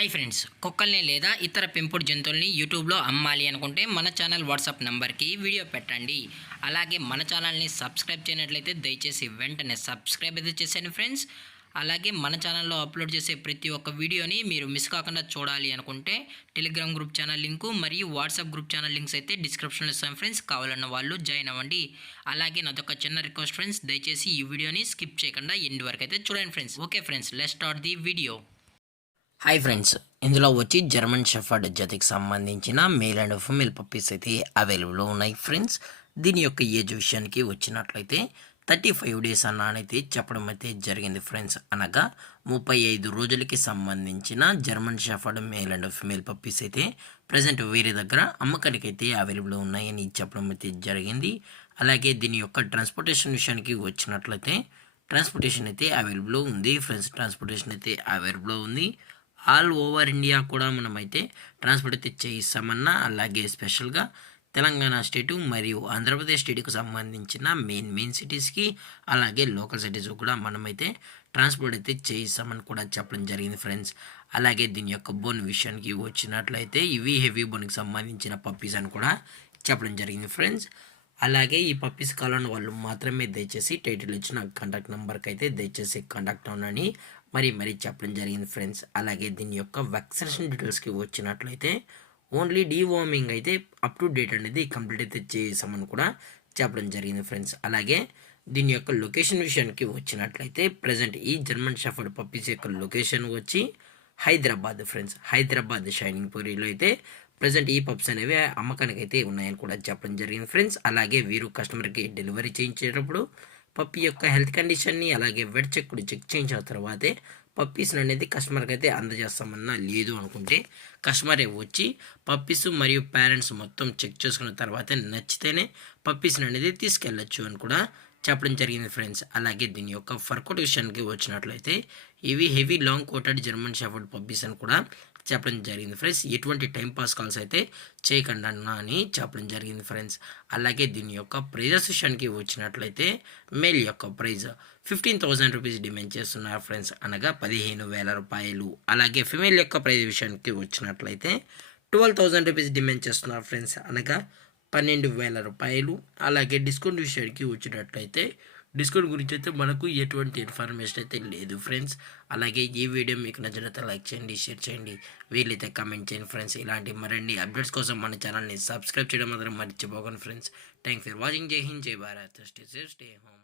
Hi friends, కుక్కల్ని లేదా ఇతర పెంపుడు జంతువుల్ని యూట్యూబ్లో అమ్మాలి అనుకుంటే మన ఛానల్ వాట్సాప్ నెంబర్కి వీడియో పెట్టండి. అలాగే మన ఛానల్ని సబ్స్క్రైబ్ చేయనట్లయితే దయచేసి వెంటనే సబ్స్క్రైబ్ అయితే చేసేయండి ఫ్రెండ్స్. అలాగే మన ఛానల్లో అప్లోడ్ చేసే ప్రతి ఒక్క వీడియోని మీరు మిస్ కాకుండా చూడాలి అనుకుంటే టెలిగ్రామ్ గ్రూప్ ఛానల్ లింకు మరియు వాట్సాప్ గ్రూప్ ఛానల్ లింక్స్ అయితే డిస్క్రిప్షన్లో ఇస్తాం ఫ్రెండ్స్. కావాలన్న వాళ్ళు జాయిన్ అవ్వండి. అలాగే నాదొక చిన్న రిక్వెస్ట్ ఫ్రెండ్స్, దయచేసి ఈ వీడియోని స్కిప్ చేయకుండా ఎండ్ వరకు అయితే చూడండి friends. Okay friends, let's start the video. Hi friends, ఇందులో వచ్చి జర్మన్ షెఫర్డ్ జతికి సంబంధించిన మేల్ అండ్ ఫిమేల్ పప్పీస్ అయితే అవైలబుల్లో ఉన్నాయి ఫ్రెండ్స్. దీని యొక్క ఏజ్ విషయానికి వచ్చినట్లయితే 35 డేస్ అన్నానైతే చెప్పడం అయితే జరిగింది ఫ్రెండ్స్. అనగా 35 రోజులకి సంబంధించిన German shepherd male and female puppies అయితే ప్రజెంట్ వేరే దగ్గర అమ్మకానికి అయితే అవైలబుల్లో ఉన్నాయని చెప్పడం అయితే జరిగింది. అలాగే దీని యొక్క ట్రాన్స్పోర్టేషన్ విషయానికి వచ్చినట్లయితే ట్రాన్స్పోర్టేషన్ అయితే అవైలబుల్లో ఉంది ఫ్రెండ్స్. ట్రాన్స్పోర్టేషన్ అయితే అవైలబుల్లో ఉంది. ఆల్ ఓవర్ ఇండియా కూడా మనమైతే ట్రాన్స్పోర్ట్ అయితే చేయిస్తామన్నా, అలాగే స్పెషల్గా తెలంగాణ స్టేటు మరియు ఆంధ్రప్రదేశ్ స్టేట్కి సంబంధించిన మెయిన్ సిటీస్కి అలాగే లోకల్ సిటీస్ కూడా మనమైతే ట్రాన్స్పోర్ట్ అయితే చేయిస్తామని కూడా చెప్పడం జరిగింది ఫ్రెండ్స్. అలాగే దీని యొక్క బోన్ విషయానికి వచ్చినట్లయితే ఇవి హెవీ బోన్కి సంబంధించిన పప్పీస్ అని కూడా చెప్పడం జరిగింది ఫ్రెండ్స్. అలాగే ఈ పప్పీస్ కావాలని వాళ్ళు మాత్రమే దయచేసి టైటిల్ ఇచ్చిన కాంటాక్ట్ నెంబర్కి అయితే దయచేసి కాంటాక్ట్ అవ్వనని మరీ చెప్పడం జరిగింది ఫ్రెండ్స్. అలాగే దీని యొక్క వ్యాక్సినేషన్ డీటెయిల్స్కి వచ్చినట్లయితే ఓన్లీ డీవార్మింగ్ అయితే అప్ టు డేట్ అనేది కంప్లీట్ అయితే చేసామని కూడా చెప్పడం జరిగింది ఫ్రెండ్స్. అలాగే దీని యొక్క లొకేషన్ విషయానికి వచ్చినట్లయితే ప్రజెంట్ ఈ జర్మన్ షెఫర్డ్ పప్పీస్ యొక్క లొకేషన్ వచ్చి హైదరాబాద్ ఫ్రెండ్స్. హైదరాబాద్ షైనింగ్ పూరిలో అయితే ప్రజెంట్ ఈ పప్స్ అనేవి అమ్మకానికి అయితే ఉన్నాయని కూడా చెప్పడం జరిగింది ఫ్రెండ్స్. అలాగే వీరు కస్టమర్కి డెలివరీ చేయించేటప్పుడు పప్పి యొక్క హెల్త్ కండిషన్ని అలాగే వెట్ చెక్ కూడా చెక్ చేయించిన తర్వాతే పప్పీస్ అనేది కస్టమర్కి అయితే అందజేస్తామన్నా, లేదు అనుకుంటే కస్టమరే వచ్చి పప్పీస్ మరియు పేరెంట్స్ మొత్తం చెక్ చేసుకున్న తర్వాతే నచ్చితేనే పప్పీస్ అనేది తీసుకెళ్ళచ్చు అని కూడా చెప్పడం జరిగింది ఫ్రెండ్స్. అలాగే దీని యొక్క ఫర్కోట్ విషయానికి వచ్చినట్లయితే ఇవి heavy long coated German shepherd puppies అని కూడా చెప్పడం జరిగింది ఫ్రెండ్స్. ఎటువంటి టైంపాస్ కాల్స్ అయితే చేయకుండా అని చెప్పడం జరిగింది ఫ్రెండ్స్. అలాగే దీని యొక్క ప్రైజెస్ విషయానికి వచ్చినట్లయితే మేల్ యొక్క ప్రైజ్ 15,000 రూపీస్ డిమాండ్ చేస్తున్నారు ఫ్రెండ్స్, అనగా 15,000 రూపాయలు. అలాగే ఫిమేల్ యొక్క ప్రైజ్ విషయానికి వచ్చినట్లయితే 12,000 రూపీస్ డిమాండ్ చేస్తున్నారు ఫ్రెండ్స్, అనగా 12,000 రూపాయలు. అలాగే డిస్కౌంట్ విషయానికి వచ్చినట్లయితే డిస్కౌంట్ గురించి అయితే మనకు ఎటువంటి ఇన్ఫర్మేషన్ అయితే లేదు ఫ్రెండ్స్. అలాగే ఈ వీడియో మీకు నచ్చినట్లయితే లైక్ చేయండి, షేర్ చేయండి, వీలైతే కామెంట్ చేయండి ఫ్రెండ్స్. ఇలాంటి మరిన్ని అప్డేట్స్ కోసం మన ఛానల్ని సబ్స్క్రైబ్ చేయడం మాత్రం మర్చిపోకండి ఫ్రెండ్స్. Thank for watching. జై హింద్, జై Bharat, stay safe, stay home.